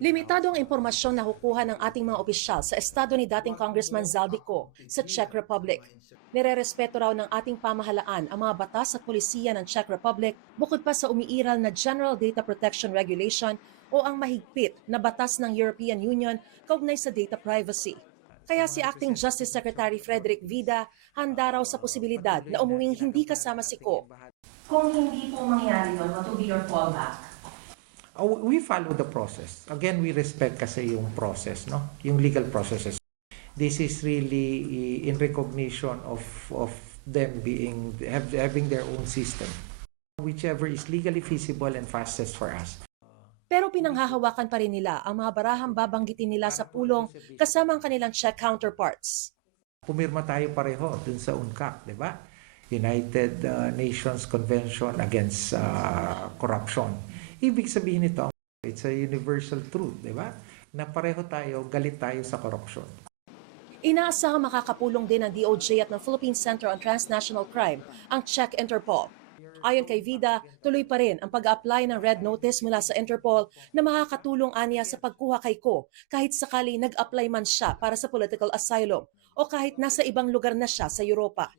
Limitado ang impormasyon na kukuha ng ating mga opisyal sa estado ni dating Congressman Zaldico sa Czech Republic. Nirerespeto raw ng ating pamahalaan ang mga batas at polisiya ng Czech Republic bukod pa sa umiiral na General Data Protection Regulation o ang mahigpit na batas ng European Union kaugnay sa data privacy. Kaya si Acting Justice Secretary Frederick Vida handa raw sa posibilidad na umuwing hindi kasama si Ko. Kung hindi po mangyari yun, what will be your fallback? We follow the process. Again, we respect kasi yung process, no? Yung legal processes. This is really in recognition of them having their own system. Whichever is legally feasible and fastest for us. Pero pinanghahawakan pa rin nila ang mga barahang babanggitin nila sa pulong kasama ang kanilang Czech counterparts. Pumirma tayo pareho dun sa UNCAC, di ba? United Nations Convention Against Corruption. Ibig sabihin nito, it's a universal truth, di ba? Na pareho tayo, galit tayo sa korupsyon. Inaasahang makakapulong din ng DOJ at ng Philippine Center on Transnational Crime ang Czech Interpol. Ayon kay Vida, tuloy pa rin ang pag-apply ng red notice mula sa Interpol na makakatulong aniya sa pagkuha kay Ko kahit sakali nag-apply man siya para sa political asylum o kahit nasa ibang lugar na siya sa Europa.